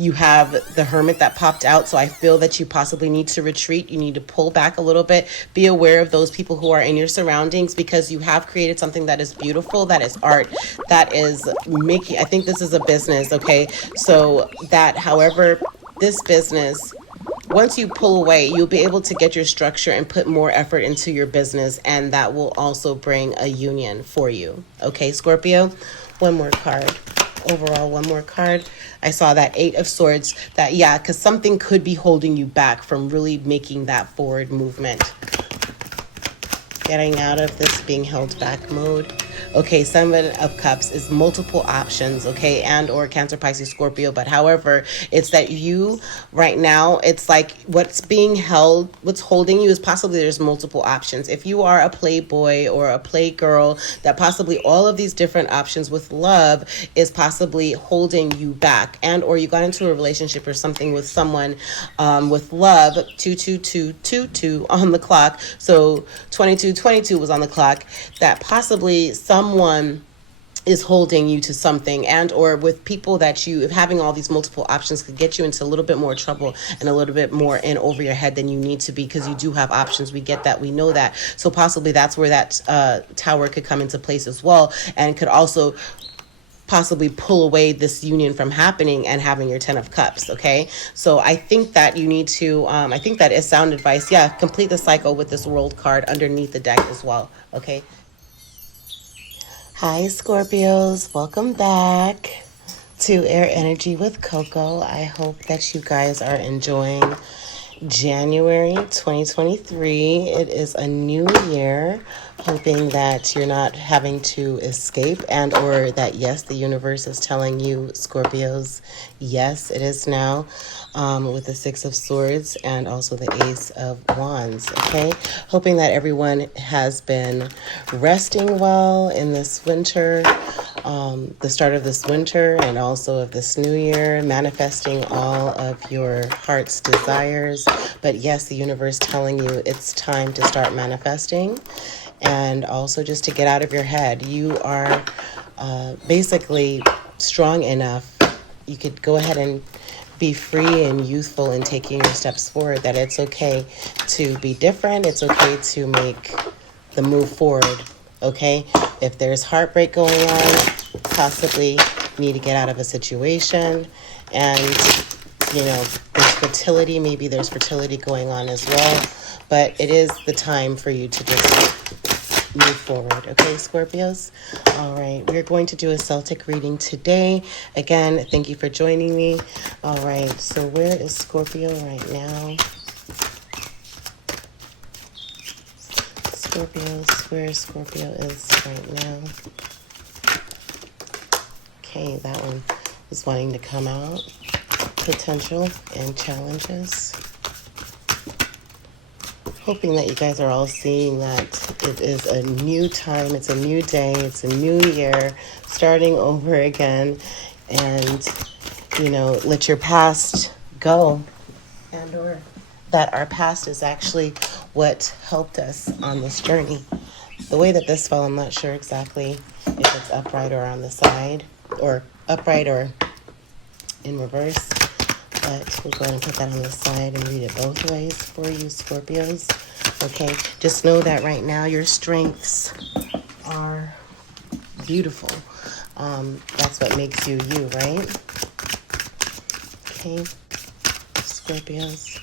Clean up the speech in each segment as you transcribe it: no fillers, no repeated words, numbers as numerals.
You have the Hermit that popped out, so I feel that you possibly need to retreat. You need to pull back a little bit. Be aware of those people who are in your surroundings, because you have created something that is beautiful, that is art, that is making, I think this is a business, okay? So that, however, this business, once you pull away, you'll be able to get your structure and put more effort into your business, and that will also bring a union for you. Okay, Scorpio? One more card. Overall, one more card. I saw that Eight of Swords. That, yeah, because something could be holding you back from really making that forward movement. Getting out of this being held back mode. Okay, Seven of Cups is multiple options, okay, and or Cancer, Pisces, Scorpio. But however, it's that you right now, it's like what's being held, what's holding you is possibly there's multiple options. If you are a playboy or a playgirl, that possibly all of these different options with love is possibly holding you back, and or you got into a relationship or something with someone with love. 22222 on the clock, so 2222 was on the clock. That possibly someone is holding you to something, and or with people that you having all these multiple options could get you into a little bit more trouble and a little bit more in over your head than you need to be, because you do have options. We get that, we know that. So possibly that's where that tower could come into place as well, and could also possibly pull away this union from happening and having your 10 of Cups, okay? So I think that you need to, I think that is sound advice. Yeah, complete the cycle with this World card underneath the deck as well, okay? Hi, Scorpios. Welcome back to Air Energy with Coco. I hope that you guys are enjoying January 2023. It is a new year. Hoping that you're not having to escape, and or that, yes, the universe is telling you, Scorpios, yes, it is now, with the Six of Swords and also the Ace of Wands, okay? Hoping that everyone has been resting well in this winter, the start of this winter and also of this new year, manifesting all of your heart's desires. But yes, the universe telling you it's time to start manifesting. And also just to get out of your head. You are basically strong enough. You could go ahead and be free and youthful in taking your steps forward, that it's okay to be different. It's okay to make the move forward, okay? If there's heartbreak going on, possibly need to get out of a situation. And, you know, there's fertility. Maybe there's fertility going on as well. But it is the time for you to just move forward, okay, Scorpios? All right, we're going to do a Celtic reading today. Again, thank you for joining me. All right, so where is Scorpio right now? Scorpios, where Scorpio is right now? Okay, that one is wanting to come out. Potential and challenges. Hoping that you guys are all seeing that it is a new time, it's a new day, it's a new year, starting over again, and, you know, let your past go, and or that our past is actually what helped us on this journey. The way that this fell, I'm not sure exactly if it's upright or on the side, or upright or in reverse. But we'll go ahead and put that on the side and read it both ways for you, Scorpios. Okay, just know that right now your strengths are beautiful. That's what makes you you, right? Okay, Scorpios.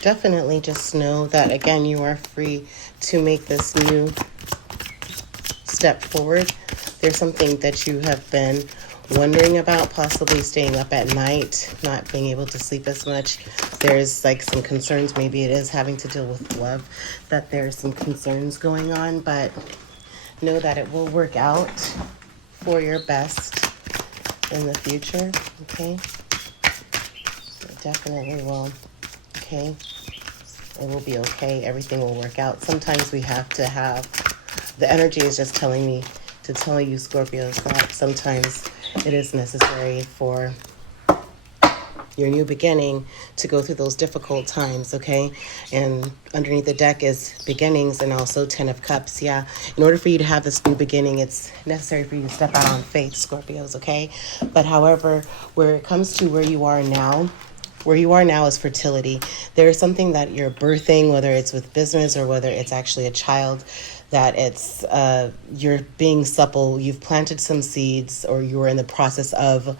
Definitely just know that, again, you are free to make this new step forward. There's something that you have been wondering about, possibly staying up at night, not being able to sleep as much. There's like some concerns, maybe it is having to deal with love, that there's some concerns going on, but know that it will work out for your best in the future, okay? It definitely will, okay? It will be okay. Everything will work out. Sometimes we have to have, the energy is just telling me to tell you, Scorpios, that sometimes it is necessary for your new beginning to go through those difficult times, okay? And underneath the deck is beginnings and also Ten of Cups, yeah. In order for you to have this new beginning, it's necessary for you to step out on faith, Scorpios, okay? But however, where it comes to where you are now is fertility. There is something that you're birthing, whether it's with business or whether it's actually a child, that it's you're being supple. You've planted some seeds, or you're in the process of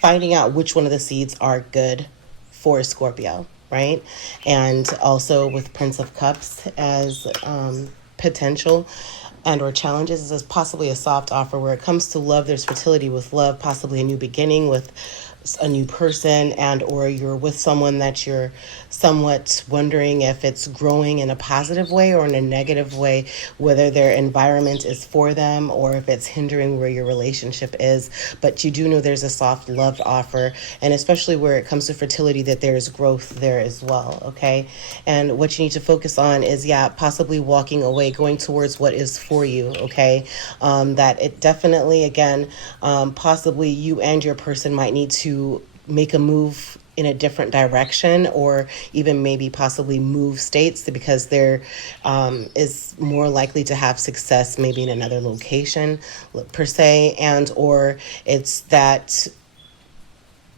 finding out which one of the seeds are good for Scorpio, right? And also with Prince of Cups as potential and or challenges is possibly a soft offer. Where it comes to love, there's fertility with love, possibly a new beginning with a new person, and or you're with someone that you're somewhat wondering if it's growing in a positive way or in a negative way, whether their environment is for them or if it's hindering where your relationship is. But you do know there's a soft love offer, and especially where it comes to fertility, that there is growth there as well, okay? And what you need to focus on is, yeah, possibly walking away, going towards what is for you, okay? That it definitely, again, possibly you and your person might need to make a move in a different direction, or even maybe possibly move states, because there is more likely to have success maybe in another location per se, and or it's that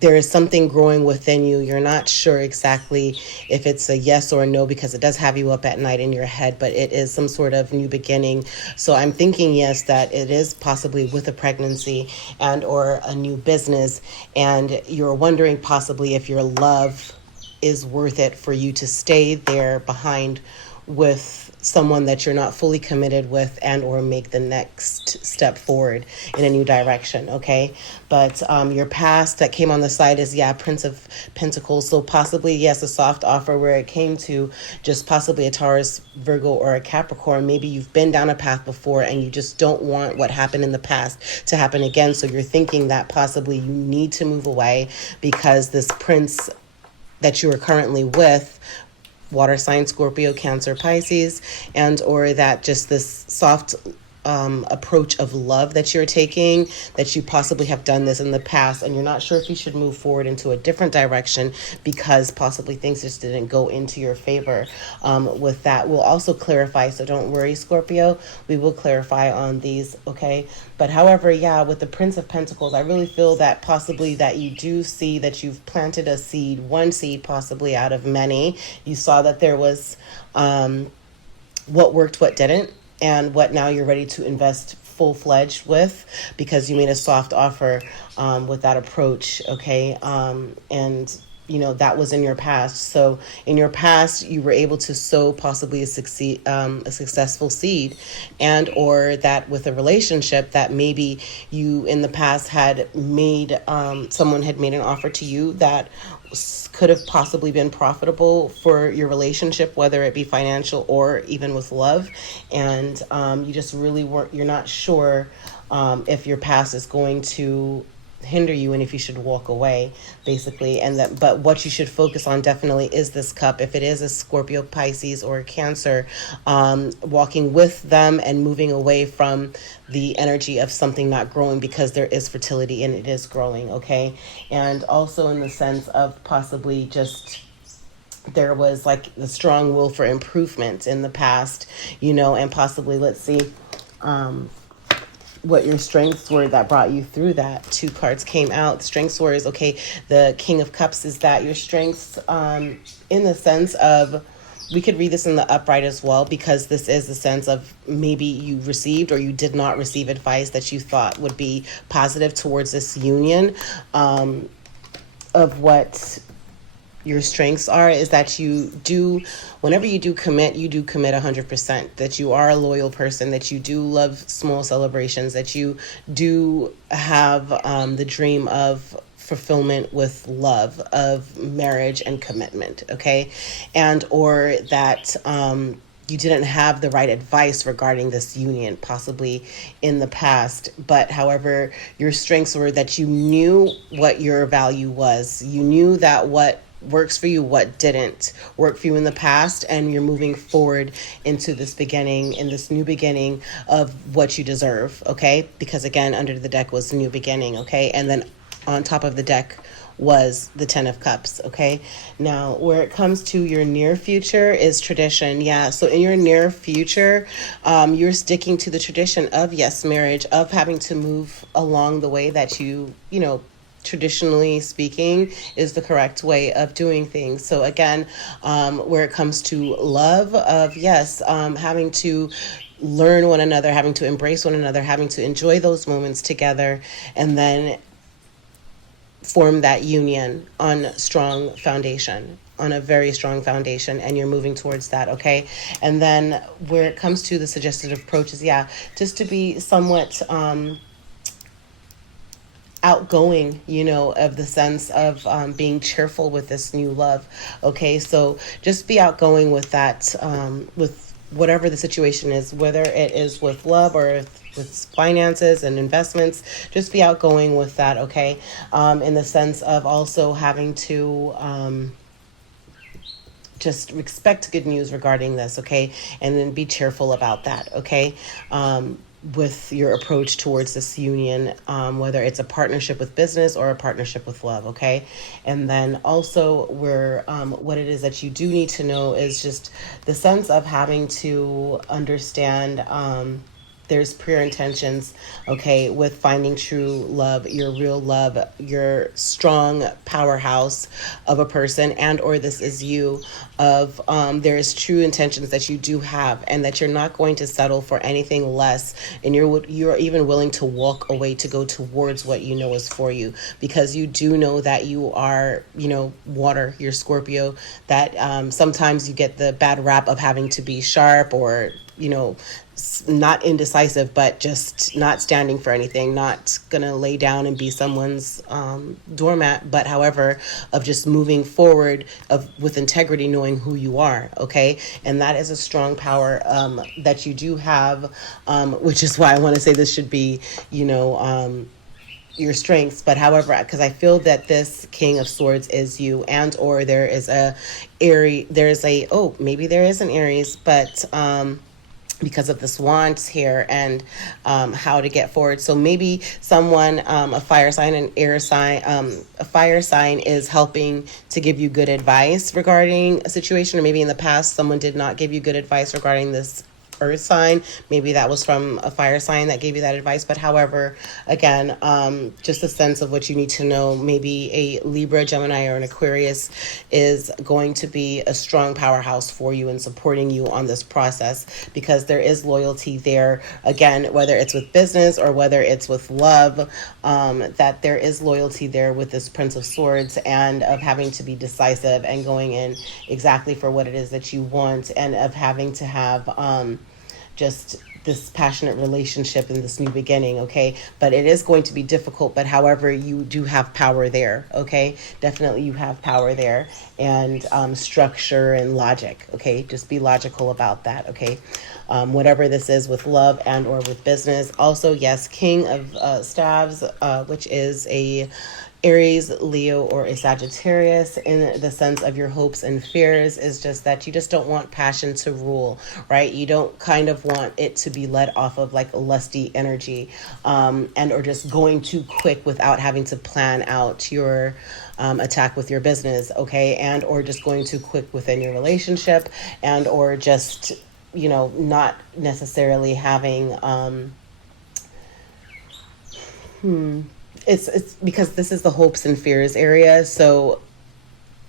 there is something growing within you. You're not sure exactly if it's a yes or a no, because it does have you up at night in your head, but it is some sort of new beginning. So I'm thinking, yes, that it is possibly with a pregnancy and or a new business, and you're wondering possibly if your love is worth it for you to stay there behind with someone that you're not fully committed with, and or make the next step forward in a new direction, okay? But your past that came on the side is, yeah, Prince of Pentacles. So possibly, yes, a soft offer where it came to just possibly a Taurus, Virgo, or a Capricorn. Maybe you've been down a path before and you just don't want what happened in the past to happen again. So you're thinking that possibly you need to move away because this prince that you are currently with, water sign, Scorpio, Cancer, Pisces, and or that just this soft approach of love that you're taking, that you possibly have done this in the past and you're not sure if you should move forward into a different direction because possibly things just didn't go into your favor. With that, we'll also clarify, so don't worry, Scorpio, we will clarify on these, okay? But however, yeah, with the Prince of Pentacles, I really feel that possibly that you do see that you've planted a seed, one seed possibly out of many. You saw that there was what worked, what didn't, and what now you're ready to invest full-fledged with because you made a soft offer with that approach, okay? And you know that was in your past. So in your past, you were able to sow possibly a successful seed, and or that with a relationship that maybe you in the past had made, someone had made an offer to you that could have possibly been profitable for your relationship, whether it be financial or even with love. And you just really weren't, you're not sure if your past is going to hinder you and if you should walk away, basically. And that, but what you should focus on definitely is this cup. If it is a Scorpio, Pisces, or a Cancer, walking with them and moving away from the energy of something not growing, because there is fertility and it is growing, okay? And also in the sense of possibly just there was like the strong will for improvement in the past, you know, and possibly, let's see, what your strengths were that brought you through that. Two cards came out. Strengths were, is okay, the King of Cups is that your strengths in the sense of, we could read this in the upright as well, because this is the sense of maybe you received or you did not receive advice that you thought would be positive towards this union. Of what your strengths are is that you do, whenever you do commit 100%, that you are a loyal person, that you do love small celebrations, that you do have the dream of fulfillment with love, of marriage and commitment, okay? And or that you didn't have the right advice regarding this union possibly in the past, but however your strengths were that you knew what your value was, you knew that what works for you, what didn't work for you in the past, and you're moving forward into this beginning, in this new beginning of what you deserve, okay? Because again, under the deck was new beginning, okay? And then on top of the deck was the Ten of Cups, okay? Now, where it comes to your near future is tradition. Yeah, so in your near future, you're sticking to the tradition of, yes, marriage, of having to move along the way that you know, traditionally speaking is the correct way of doing things. So again, where it comes to love, of yes, having to learn one another, having to embrace one another, having to enjoy those moments together, and then form that union on strong foundation, on a very strong foundation, and you're moving towards that, okay? And then where it comes to the suggested approaches, yeah, just to be somewhat outgoing, you know, of the sense of being cheerful with this new love, okay? So just be outgoing with that, with whatever the situation is, whether it is with love or with finances and investments. Just be outgoing with that, okay? In the sense of also having to just expect good news regarding this, okay? And then be cheerful about that, okay? With your approach towards this union, whether it's a partnership with business or a partnership with love, okay? And then also where what it is that you do need to know is just the sense of having to understand there's pure intentions, okay, with finding true love, your real love, your strong powerhouse of a person, and or this is you, of there is true intentions that you do have, and that you're not going to settle for anything less, and you're even willing to walk away to go towards what you know is for you, because you do know that you are, you know, water, you're Scorpio, that sometimes you get the bad rap of having to be sharp, or you know, not indecisive, but just not standing for anything, not gonna lay down and be someone's doormat, but however, of just moving forward with integrity, knowing who you are, okay? And that is a strong power that you do have, which is why I want to say this should be, you know, your strengths. But however, because I feel that this King of Swords is you, and or there is a Aries, there's a, oh, maybe there is an Aries, but because of this wands here, and how to get forward. So maybe someone, a fire sign, an air sign, a fire sign is helping to give you good advice regarding a situation, or maybe in the past someone did not give you good advice regarding this earth sign. Maybe that was from a fire sign that gave you that advice. But however, again, just a sense of what you need to know. Maybe a Libra, Gemini, or an Aquarius is going to be a strong powerhouse for you and supporting you on this process, because there is loyalty there. Again, whether it's with business or whether it's with love, that there is loyalty there with this Prince of Swords, and of having to be decisive and going in exactly for what it is that you want, and of having to have just this passionate relationship in this new beginning, okay? But it is going to be difficult, but however, you do have power there, okay? Definitely you have power there, and structure and logic, okay? Just be logical about that, okay? Whatever this is with love and or with business. Also, yes, King of Staves, which is a Aries, Leo, or a Sagittarius, in the sense of your hopes and fears, is just that you just don't want passion to rule, right? You don't kind of want it to be led off of like a lusty energy, and or just going too quick without having to plan out your attack with your business, okay? And or just going too quick within your relationship, and or just, you know, not necessarily having it's because this is the hopes and fears area. So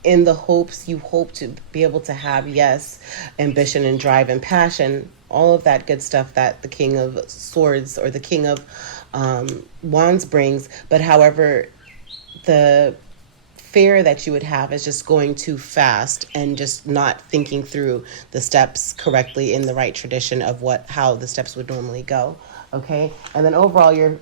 in the hopes, you hope to be able to have, yes, ambition and drive and passion, all of that good stuff that the King of Swords or the King of Wands brings. But however, the fear that you would have is just going too fast and just not thinking through the steps correctly in the right tradition of how the steps would normally go, okay? And then overall, your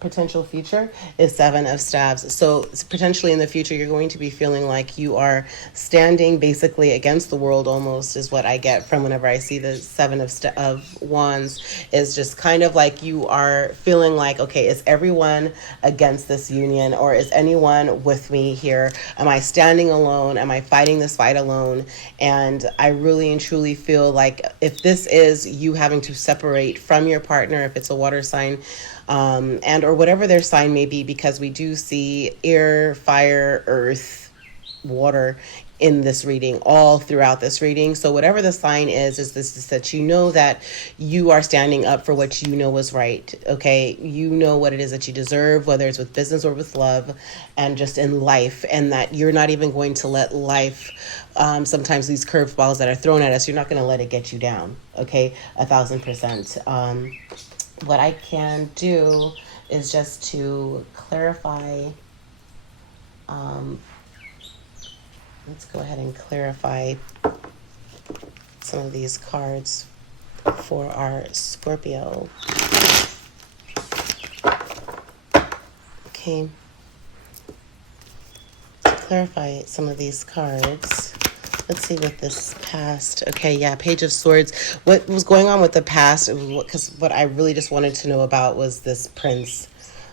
potential future is Seven of Staves. So potentially in the future, you're going to be feeling like you are standing basically against the world, almost, is what I get from whenever I see the Seven of Wands, is just kind of like you are feeling like, okay, is everyone against this union, or is anyone with me here? Am I standing alone? Am I fighting this fight alone? And I really and truly feel like if this is you having to separate from your partner, if it's a water sign, and or whatever their sign may be, because we do see air, fire, earth, water in this reading, all throughout this reading. So whatever the sign is this is that you know that you are standing up for what you know is right. Okay, you know what it is that you deserve, whether it's with business or with love, and just in life, and that you're not even going to let life, sometimes these curveballs that are thrown at us, you're not going to let it get you down. Okay, 1,000%. What I can do is just to clarify. Let's go ahead and clarify some of these cards for our Scorpio. Okay. To clarify some of these cards. Let's see what this past. Okay, yeah, Page of Swords. What was going on with the past? Because what I really just wanted to know about was this Prince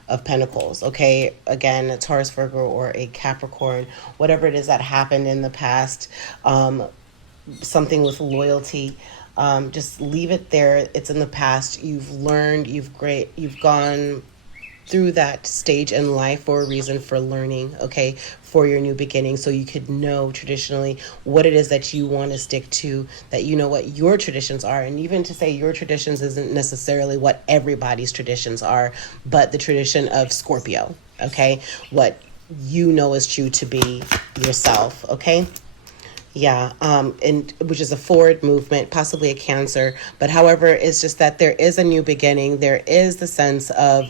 of Pentacles. Okay, again, a Taurus, Virgo, or a Capricorn, whatever it is that happened in the past, something with loyalty, just leave it there. It's in the past. You've learned, you've gone through that stage in life for a reason, for learning, okay, for your new beginning, so you could know traditionally what it is that you want to stick to, that you know what your traditions are. And even to say your traditions isn't necessarily what everybody's traditions are, but the tradition of Scorpio, okay, what you know is true to be yourself, okay. Yeah, and which is a forward movement, possibly a Cancer. But however, it's just that there is a new beginning. There is the sense of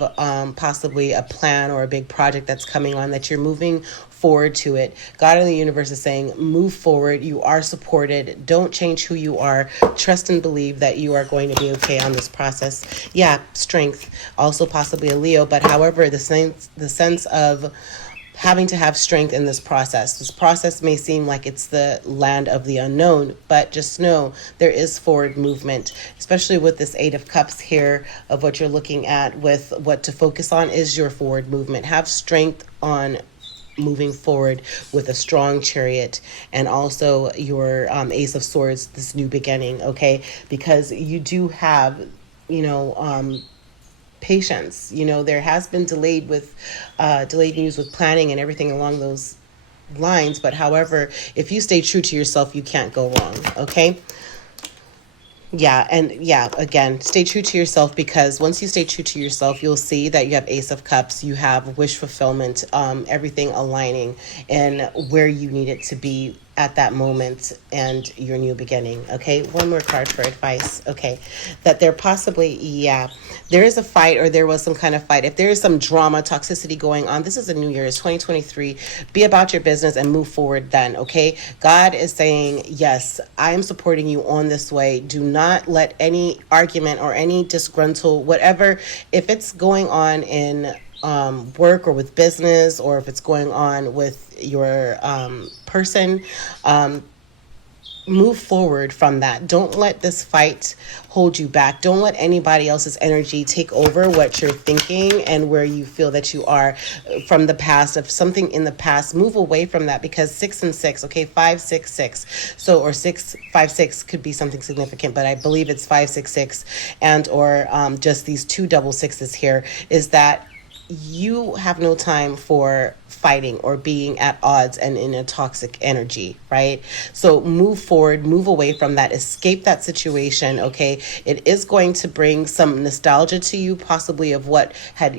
possibly a plan or a big project that's coming on, that you're moving forward to it. God in the universe is saying, move forward. You are supported. Don't change who you are. Trust and believe that you are going to be okay on this process. Yeah, strength. Also possibly a Leo. But however, the sense of having to have strength in this process. This process may seem like it's the land of the unknown, but just know there is forward movement, especially with this Eight of Cups here, of what you're looking at. With what to focus on is your forward movement. Have strength on moving forward with a strong Chariot, and also your Ace of Swords, this new beginning, okay? Because you do have, patience. There has been delayed news with planning and everything along those lines. But however, if you stay true to yourself, you can't go wrong. Okay. Yeah, and yeah, again, stay true to yourself, because once you stay true to yourself, you'll see that you have Ace of Cups, you have wish fulfillment, everything aligning and where you need it to be at that moment, and your new beginning. Okay, one more card for advice. Okay, that there possibly, yeah, there is a fight, or there was some kind of fight. If there is some drama, toxicity going on, this is a new year, it's 2023. Be about your business and move forward then. Okay, God is saying, yes, I am supporting you on this way. Do not let any argument or any disgruntled, whatever, if it's going on in work or with business, or if it's going on with your person, move forward from that. Don't let this fight hold you back. Don't let anybody else's energy take over what you're thinking and where you feel that you are from the past. If something in the past, move away from that, because 6 and 6, okay, 5, 6, 6. So, or 6, 5, 6 could be something significant, but I believe it's 5, 6, 6, and or just these two double sixes here, is that you have no time for fighting or being at odds and in a toxic energy, right? So move forward, move away from that, escape that situation, okay? It is going to bring some nostalgia to you, possibly of what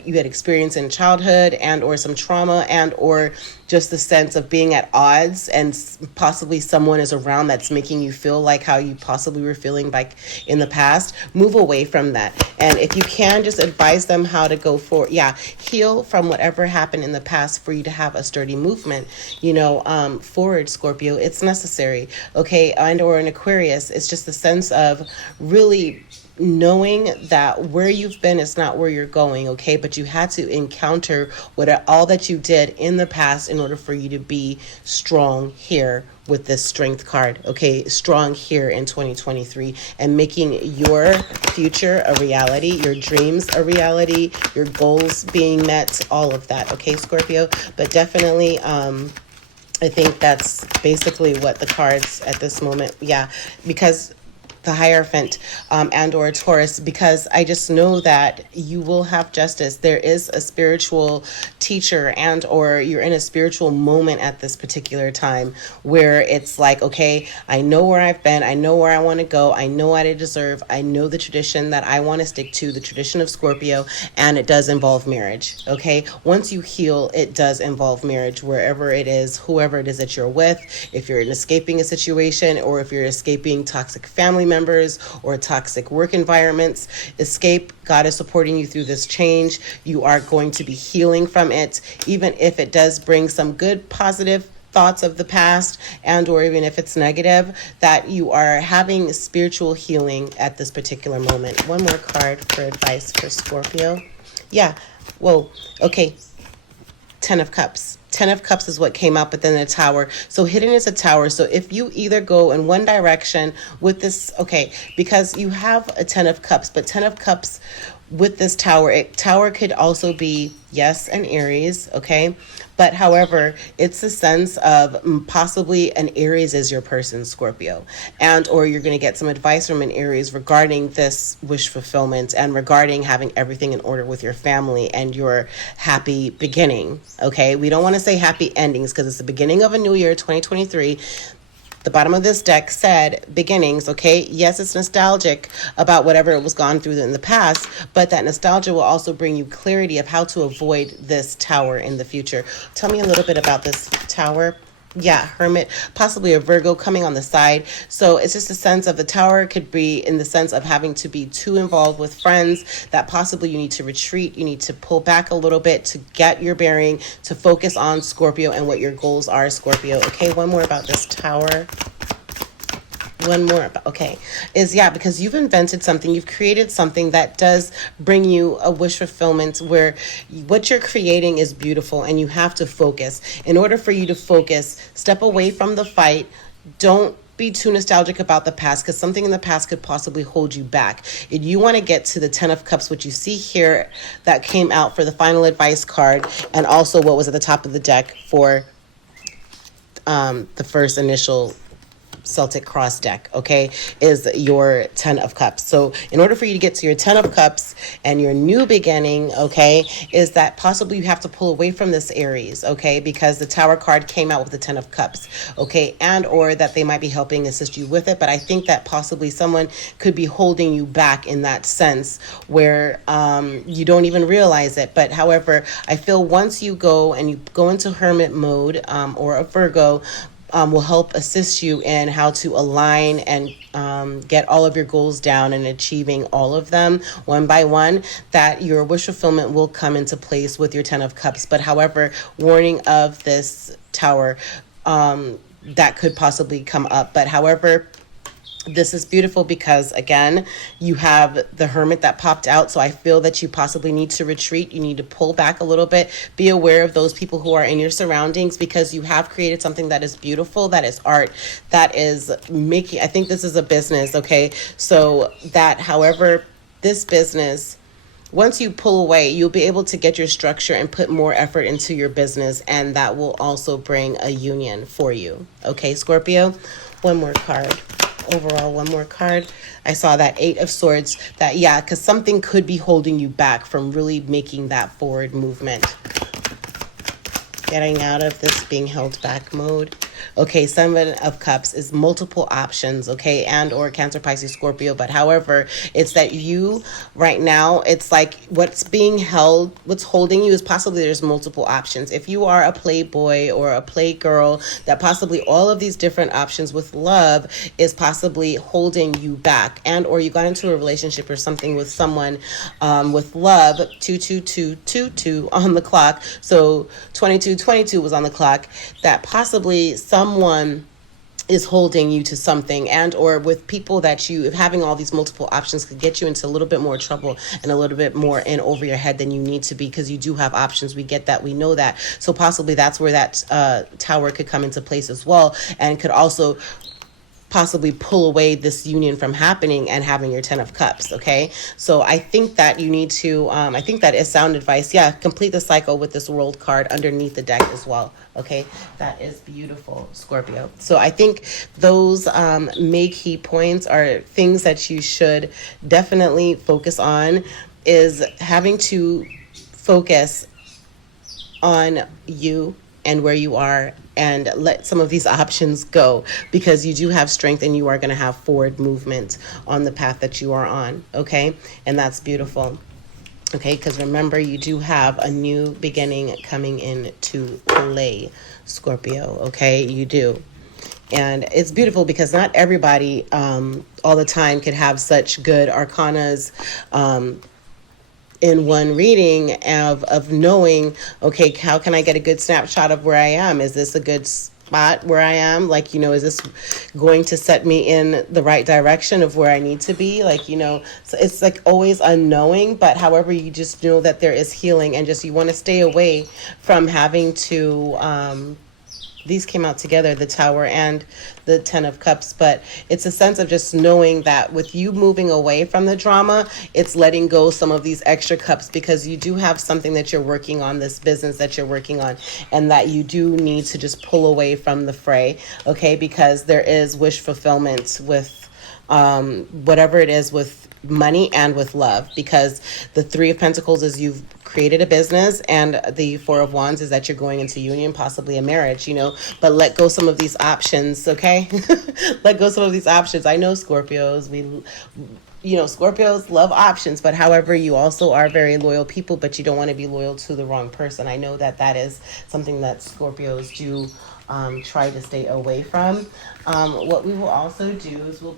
you had experienced in childhood, and or some trauma, and or just the sense of being at odds, and possibly someone is around that's making you feel like how you possibly were feeling like in the past. Move away from that. And if you can, just advise them how to go forward. Yeah, heal from whatever happened in the past for you to have a sturdy movement, forward, Scorpio. It's necessary, okay? And or an Aquarius, it's just the sense of really knowing that where you've been is not where you're going, okay? But you had to encounter all that you did in the past in order for you to be strong here with this strength card, okay? Strong here in 2023, and making your future a reality, your dreams a reality, your goals being met, all of that, okay, Scorpio? But definitely, I think that's basically what the cards at this moment, yeah, because the Hierophant, and or Taurus, because I just know that you will have justice. There is a spiritual teacher, and or you're in a spiritual moment at this particular time where it's like, okay, I know where I've been, I know where I want to go, I know what I deserve, I know the tradition that I want to stick to, the tradition of Scorpio, and it does involve marriage. Okay, once you heal, it does involve marriage, wherever it is, whoever it is that you're with. If you're escaping a situation, or if you're escaping toxic family members or toxic work environments, escape. God is supporting you through this change. You are going to be healing from it, even if it does bring some good positive thoughts of the past, and or even if it's negative, that you are having spiritual healing at this particular moment. One more card for advice for Scorpio. Yeah, whoa, okay. Ten of Cups. Ten of Cups is what came out, but then the Tower. So hidden is a Tower. So if you either go in one direction with this, okay, because you have a Ten of Cups, but Ten of Cups with this Tower, Tower could also be, yes, an Aries, okay? But however, it's a sense of possibly an Aries is your person, Scorpio. And or you're going to get some advice from an Aries regarding this wish fulfillment and regarding having everything in order with your family and your happy beginning, okay? We don't want to say happy endings because it's the beginning of a new year, 2023. The bottom of this deck said beginnings, okay? Yes, it's nostalgic about whatever it was gone through in the past, but that nostalgia will also bring you clarity of how to avoid this Tower in the future. Tell me a little bit about this Tower. Yeah, Hermit, possibly a Virgo coming on the side. So it's just a sense of the Tower could be in the sense of having to be too involved with friends, that possibly you need to retreat, you need to pull back a little bit to get your bearing, to focus on Scorpio and what your goals are, Scorpio. Okay, one more about this Tower. One more about, okay, is yeah, because you've invented something, you've created something that does bring you a wish fulfillment where what you're creating is beautiful and you have to focus. In order for you to focus, step away from the fight. Don't be too nostalgic about the past, because something in the past could possibly hold you back. If you want to get to the Ten of Cups, which you see here that came out for the final advice card, and also what was at the top of the deck for the first initial Celtic cross deck, okay, is your Ten of Cups. So in order for you to get to your Ten of Cups and your new beginning, okay, is that possibly you have to pull away from this Aries, okay, because the Tower card came out with the Ten of Cups, okay, and or that they might be helping assist you with it. But I think that possibly someone could be holding you back in that sense where you don't even realize it. But however, I feel once you go and you go into hermit mode, or a Virgo, will help assist you in how to align and get all of your goals down and achieving all of them one by one, that your wish fulfillment will come into place with your Ten of Cups. But however, warning of this Tower, that could possibly come up. But however, this is beautiful because, again, you have the Hermit that popped out. So I feel that you possibly need to retreat. You need to pull back a little bit. Be aware of those people who are in your surroundings, because you have created something that is beautiful, that is art, that is making, I think this is a business, okay? So that, however, this business, once you pull away, you'll be able to get your structure and put more effort into your business, and that will also bring a union for you. Okay, Scorpio? One more card. Overall, one more card. I saw that Eight of Swords, that, yeah, because something could be holding you back from really making that forward movement. Getting out of this being held back mode. Okay, Seven of Cups is multiple options, okay, and or Cancer, Pisces, Scorpio. But however, it's that you right now, it's like what's being held, what's holding you is possibly there's multiple options. If you are a playboy or a playgirl, that possibly all of these different options with love is possibly holding you back, and or you got into a relationship or something with someone with love. 22222 on the clock, so 2222 was on the clock, that possibly someone is holding you to something, and or with people that you, having all these multiple options could get you into a little bit more trouble and a little bit more in over your head than you need to be, because you do have options. We get that, we know that. So possibly that's where that Tower could come into place as well, and could also possibly pull away this union from happening and having your 10 of cups. Okay, so I think that you need to I think that is sound advice. Yeah, complete the cycle with this world card underneath the deck as well. Okay, that is beautiful, Scorpio. So I think those main key points are things that you should definitely focus on, is having to focus on you and where you are, and let some of these options go, because you do have strength and you are going to have forward movement on the path that you are on. Okay, and that's beautiful. Okay, because remember, you do have a new beginning coming into play, Scorpio. Okay, you do. And it's beautiful because not everybody all the time could have such good arcanas in one reading of knowing, okay, how can I get a good snapshot of where I am? Is this a good spot where I am? Like, is this going to set me in the right direction of where I need to be? Like, so it's like always unknowing, but however, you just know that there is healing, and just you want to stay away from having to these came out together, the Tower and the 10 of Cups, but it's a sense of just knowing that with you moving away from the drama, it's letting go some of these extra cups, because you do have something that you're working on, this business that you're working on, and that you do need to just pull away from the fray, okay? Because there is wish fulfillment with whatever it is, with money and with love, because the 3 of Pentacles is you've created a business, and the 4 of Wands is that you're going into union, possibly a marriage, but let go some of these options, okay? Let go some of these options. I know Scorpios, Scorpios love options, but however, you also are very loyal people, but you don't want to be loyal to the wrong person. I know that that is something that Scorpios do try to stay away from. What we will also do is we'll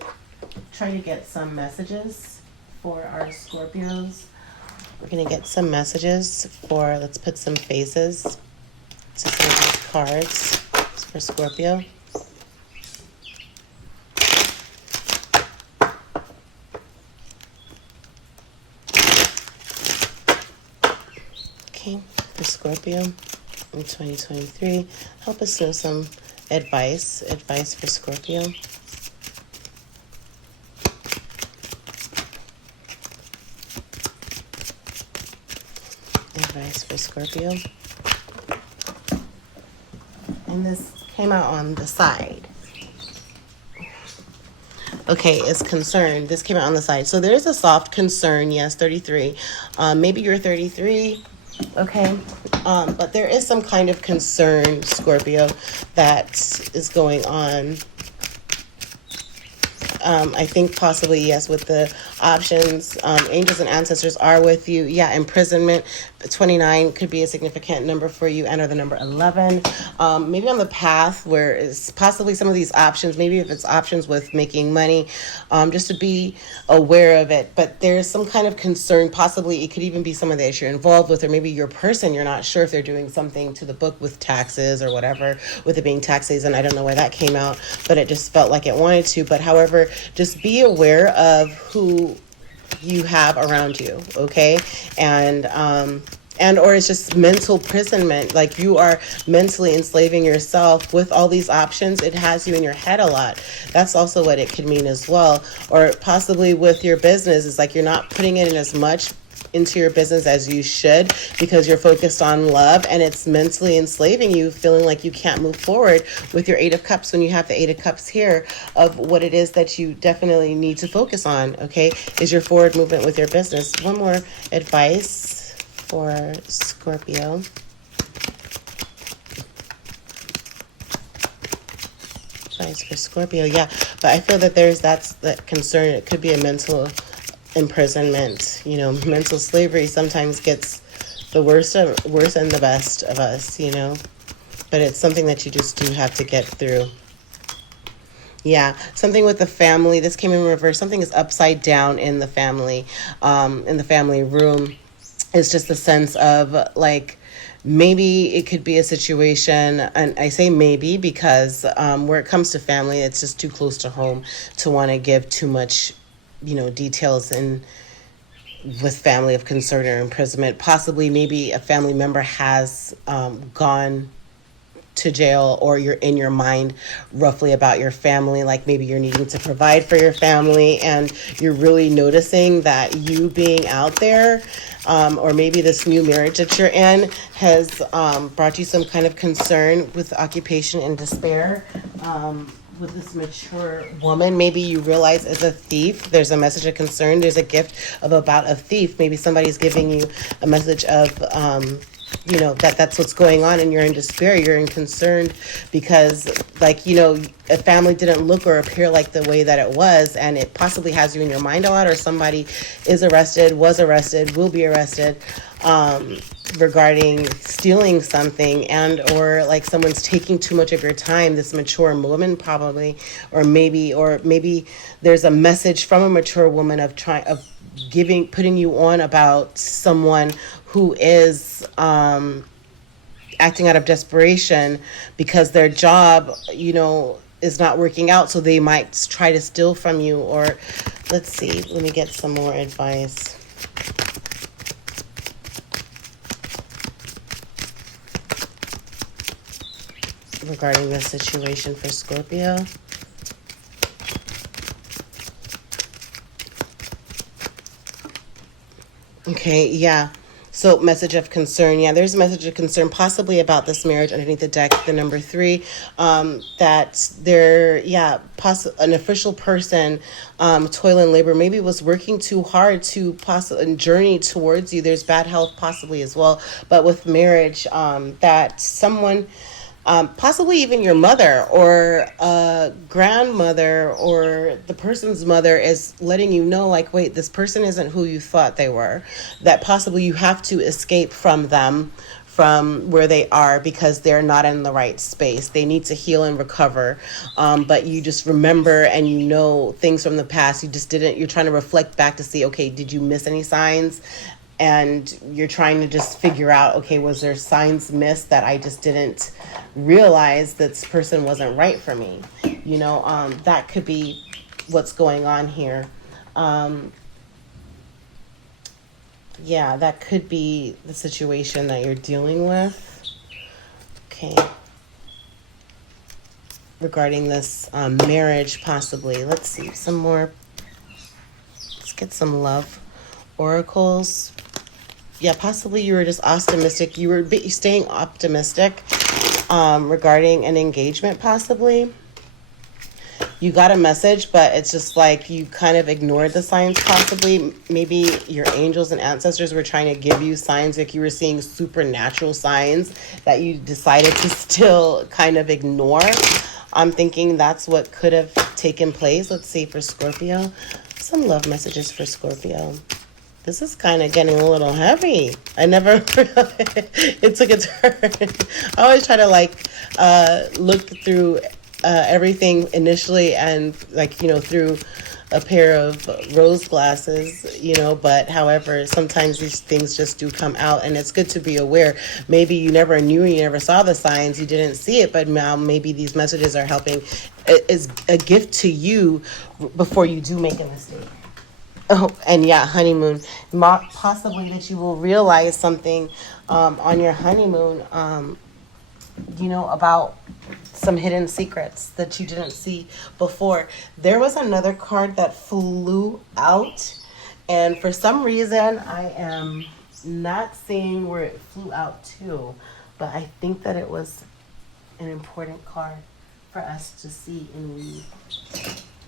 try to get some messages for our Scorpios. We're going to get some messages for, let's put some faces to some of these cards for Scorpio. Okay, for Scorpio in 2023, help us know some advice for Scorpio. Advice for Scorpio. And this came out on the side. Okay, it's concern. This came out on the side. So there's a soft concern. Yes, 33. Maybe you're 33. Okay. But there is some kind of concern, Scorpio, that is going on. I think possibly, yes, with the options. Angels and ancestors are with you. Yeah, imprisonment. 29 could be a significant number for you. Enter the number 11. Maybe on the path where it's possibly some of these options, maybe if it's options with making money, just to be aware of it. But there's some kind of concern. Possibly it could even be someone that you're involved with, or maybe your person, you're not sure if they're doing something to the book with taxes or whatever, with it being tax season. I don't know why that came out, but it just felt like it wanted to. But however, just be aware of who you have around you, okay? And or it's just mental imprisonment, like you are mentally enslaving yourself with all these options. It has you in your head a lot. That's also what it could mean as well. Or possibly with your business, it's like you're not putting in as much into your business as you should, because you're focused on love, and it's mentally enslaving you, feeling like you can't move forward with your 8 of Cups when you have the 8 of Cups here, of what it is that you definitely need to focus on, okay, is your forward movement with your business. One more advice for Scorpio. Advice for Scorpio, yeah, but I feel that that's that concern. It could be a mental imprisonment. Mental slavery sometimes gets the worst and the best of us, but it's something that you just do have to get through. Yeah, something with the family. This came in reverse. Something is upside down in the family room. It's just the sense of like, maybe it could be a situation, and I say maybe because where it comes to family, it's just too close to home to want to give too much details in with family of concern or imprisonment. Possibly maybe a family member has gone to jail, or you're in your mind roughly about your family, like maybe you're needing to provide for your family, and you're really noticing that you being out there, or maybe this new marriage that you're in has brought you some kind of concern with occupation and despair. With this mature woman, maybe you realize as a thief, there's a message of concern, there's a gift of about a thief. Maybe somebody's giving you a message of, that's what's going on, and you're in despair, you're in concerned because, a family didn't look or appear like the way that it was, and it possibly has you in your mind a lot, or somebody is arrested, was arrested, will be arrested, regarding stealing something, and or like someone's taking too much of your time, this mature woman probably, or maybe there's a message from a mature woman of putting you on about someone who is acting out of desperation because their job is not working out, so they might try to steal from you. Or let's see, let me get some more advice regarding this situation for Scorpio. Okay, yeah. So message of concern. Yeah, there's a message of concern possibly about this marriage underneath the deck, the number 3, that there, an official person, toil and labor, maybe was working too hard to journey towards you. There's bad health possibly as well. But with marriage, that someone, possibly even your mother or a grandmother or the person's mother, is letting you know, like, wait, this person isn't who you thought they were, that possibly you have to escape from them, from where they are, because they're not in the right space. They need to heal and recover. But you just remember, and things from the past. You're trying to reflect back to see, okay, did you miss any signs? And you're trying to just figure out, okay, was there signs missed that I just didn't realize that this person wasn't right for me? That could be what's going on here. That could be the situation that you're dealing with. Okay. Regarding this marriage, possibly. Let's see some more. Let's get some love oracles. Yeah, possibly you were just optimistic. You were staying optimistic regarding an engagement, possibly. You got a message, but it's just like you kind of ignored the signs, possibly. Maybe your angels and ancestors were trying to give you signs, like you were seeing supernatural signs that you decided to still kind of ignore. I'm thinking that's what could have taken place. Let's see, for Scorpio. Some love messages for Scorpio. This is kind of getting a little heavy. I never it took a turn. I always try to look through everything initially, and through a pair of rose glasses, but however, sometimes these things just do come out, and it's good to be aware. Maybe you never knew, you never saw the signs, you didn't see it, but now maybe these messages are helping. It is a gift to you before you do make a mistake. Oh, and honeymoon. Possibly that you will realize something on your honeymoon, about some hidden secrets that you didn't see before. There was another card that flew out, and for some reason, I am not seeing where it flew out to, but I think that it was an important card for us to see and read.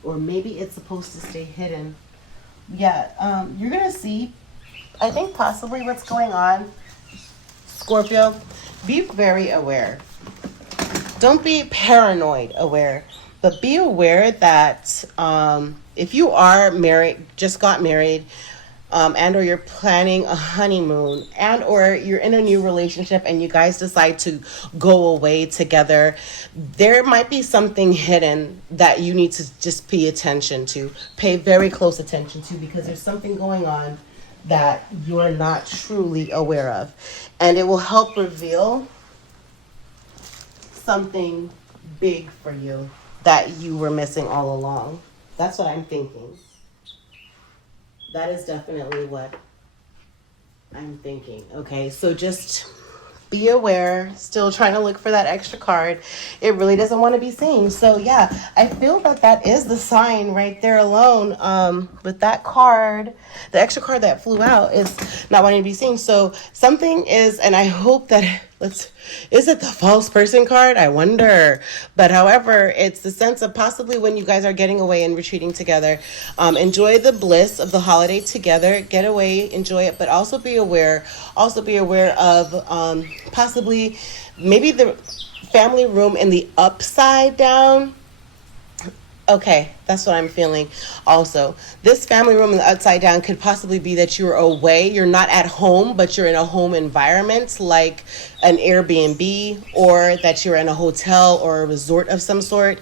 Or maybe it's supposed to stay hidden. You're going to see, I think, possibly what's going on. Scorpio, be very aware. Don't be paranoid aware, but be aware that if you are married, just got married, and or you're planning a honeymoon, and or you're in a new relationship and you guys decide to go away together, there might be something hidden that you need to just pay attention to. Pay very close attention to, because there's something going on that you're not truly aware of. And it will help reveal something big for you that you were missing all along. That's what I'm thinking. That is definitely what I'm thinking. Okay, so just be aware, still trying to look for that extra card. It really doesn't want to be seen. So yeah, I feel that that is the sign right there alone. With that card, the extra card that flew out is not wanting to be seen. So something is, and I hope that is it the false person card? I wonder. But however, it's the sense of possibly when you guys are getting away and retreating together, enjoy the bliss of the holiday together, get away, enjoy it, but also be aware of possibly maybe the family room in the upside down. Okay, that's what I'm feeling. Also, this family room in the upside down could possibly be that you're away. You're not at home, but you're in a home environment like an Airbnb, or that you're in a hotel or a resort of some sort.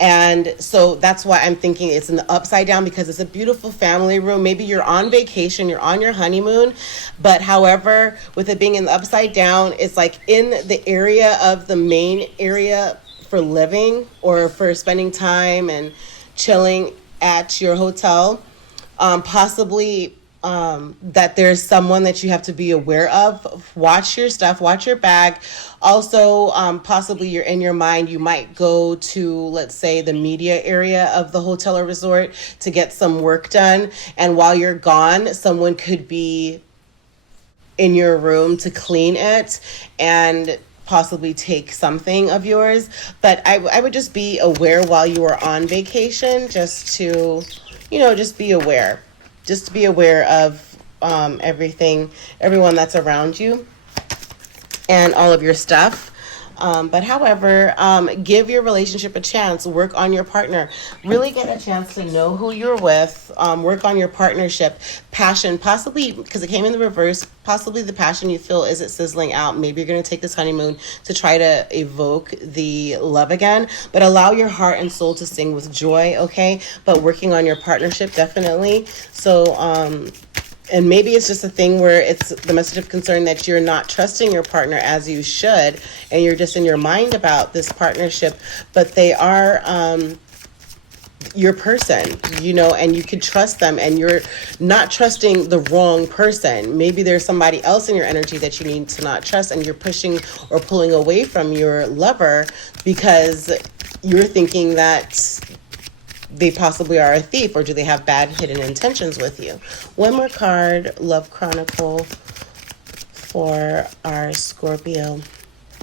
And so that's why I'm thinking it's in the upside down, because it's a beautiful family room. Maybe you're on vacation, you're on your honeymoon, but however, with it being in the upside down, it's like in the area of the main area for living or for spending time and chilling at your hotel. Possibly that there's someone that you have to be aware of. Watch your stuff, watch your bag. Also, possibly you're in your mind, you might go to, let's say, the media area of the hotel or resort to get some work done. And while you're gone, someone could be in your room to clean it and possibly take something of yours. But I would just be aware while you are on vacation, just to, just be aware. Just to be aware of everyone that's around you and all of your stuff. But however, give your relationship a chance. Work on your partner. Really get a chance to know who you're with. Work on your partnership. Passion, possibly, because it came in the reverse, possibly the passion you feel isn't sizzling out. Maybe you're going to take this honeymoon to try to evoke the love again. But allow your heart and soul to sing with joy, okay? But working on your partnership, definitely. So, and maybe it's just a thing where it's the message of concern that you're not trusting your partner as you should, and you're just in your mind about this partnership, but they are your person, and you can trust them, and you're not trusting the wrong person. Maybe there's somebody else in your energy that you need to not trust, and you're pushing or pulling away from your lover because you're thinking that they possibly are a thief, or do they have bad hidden intentions with you? One more card, Love Chronicle, for our Scorpio.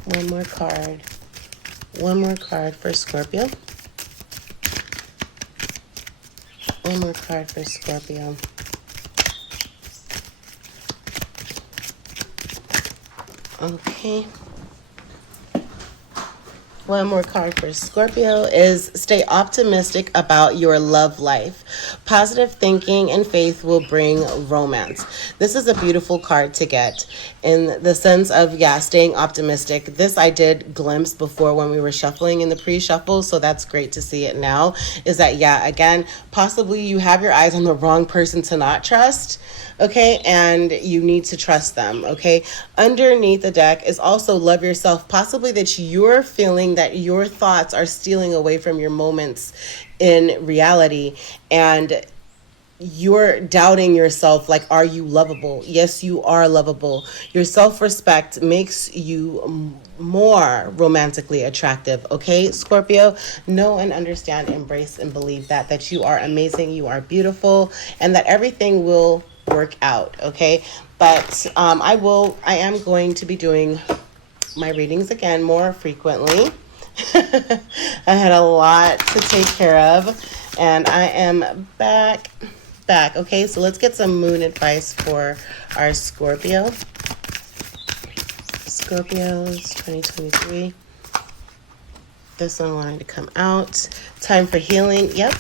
One more card for Scorpio. One more card for Scorpio. Okay. One more card for Scorpio is stay optimistic about your love life. Positive thinking and faith will bring romance. This is a beautiful card to get in the sense of, staying optimistic. This I did glimpse before when we were shuffling in the pre-shuffle, so that's great to see it now. Is that, again, possibly you have your eyes on the wrong person to not trust, okay? And you need to trust them, okay? Underneath the deck is also love yourself. Possibly that you're feeling that your thoughts are stealing away from your moments in reality, and you're doubting yourself, like, are you lovable? Yes, you are lovable. Your self-respect makes you more romantically attractive, okay, Scorpio? Know and understand, embrace and believe that you are amazing, you are beautiful, and that everything will work out, okay? But I am going to be doing my readings again more frequently. I had a lot to take care of, and I am back. Okay, so let's get some moon advice for our Scorpios 2023. This one wanted to come out. Time for healing. Yep,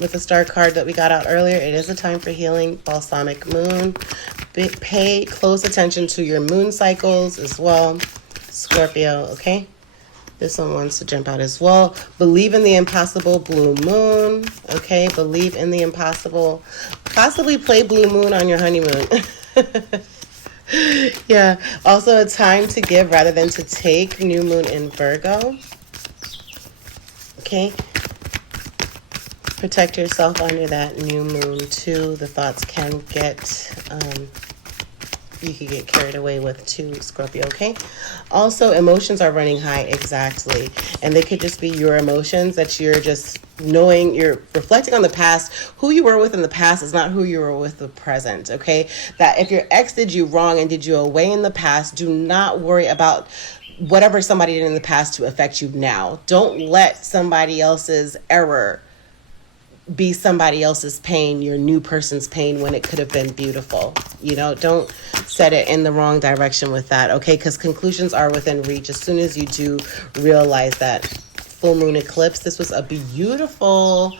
with the star card that we got out earlier, it is a time for healing. Balsamic moon. Pay close attention to your moon cycles as well, Scorpio, okay? This one wants to jump out as well. Believe in the impossible, blue moon. Okay, believe in the impossible. Possibly play blue moon on your honeymoon. Also a time to give rather than to take, new moon in Virgo. Okay. Protect yourself under that new moon too. The thoughts can get you could get carried away with too, Scorpio, okay? Also, emotions are running high, exactly. And they could just be your emotions that you're just knowing, you're reflecting on the past. Who you were with in the past is not who you were with the present, okay? That if your ex did you wrong and did you away in the past, do not worry about whatever somebody did in the past to affect you now. Don't let somebody else's error be somebody else's pain, your new person's pain, when it could have been beautiful. You know, don't set it in the wrong direction with that, okay? Because conclusions are within reach. As soon as you do realize that full moon eclipse, this was a beautiful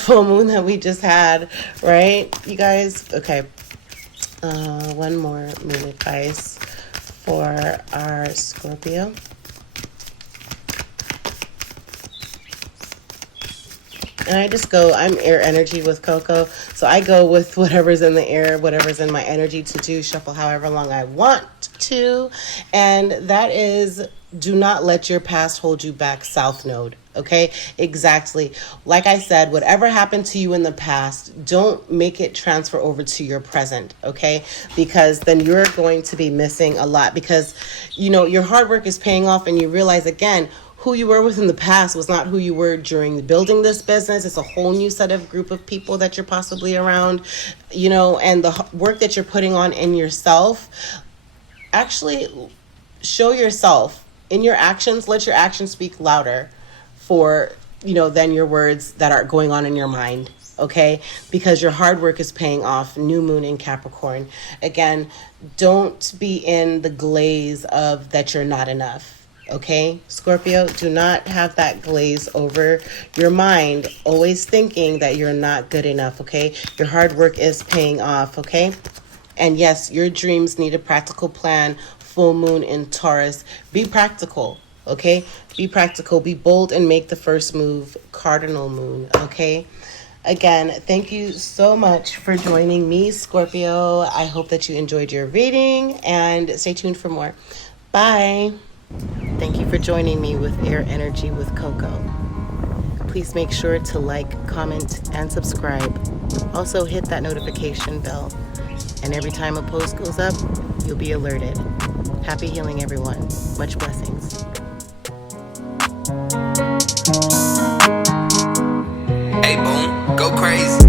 full moon that we just had, right, you guys? Okay. One more moon advice for our Scorpio. And I just go, I'm air energy with Coco. So I go with whatever's in the air, whatever's in my energy to do, shuffle however long I want to. And that is, do not let your past hold you back, South Node. Okay, exactly. Like I said, whatever happened to you in the past, don't make it transfer over to your present, okay? Because then you're going to be missing a lot, because, you know, your hard work is paying off, and you realize, again, who you were with in the past was not who you were during building this business. It's a whole new set of group of people that you're possibly around, you know, and the work that you're putting on in yourself. Actually, show yourself in your actions. Let your actions speak louder for, you know, than your words that are going on in your mind. Okay, because your hard work is paying off. New moon in Capricorn. Again, don't be in the glaze of that you're not enough. Okay, Scorpio, do not have that glaze over your mind, always thinking that you're not good enough. Okay, your hard work is paying off. Okay, and yes, your dreams need a practical plan. Full moon in Taurus. Be practical. Okay, be practical, be bold, and make the first move. Cardinal moon. Okay, again, thank you so much for joining me, Scorpio. I hope that you enjoyed your reading, and stay tuned for more. Bye. Thank you for joining me with Air Energy with Coco. Please make sure to like, comment, and subscribe. Also hit that notification bell, and every time a post goes up, you'll be alerted. Happy healing, everyone. Much blessings. Hey, boom, go crazy.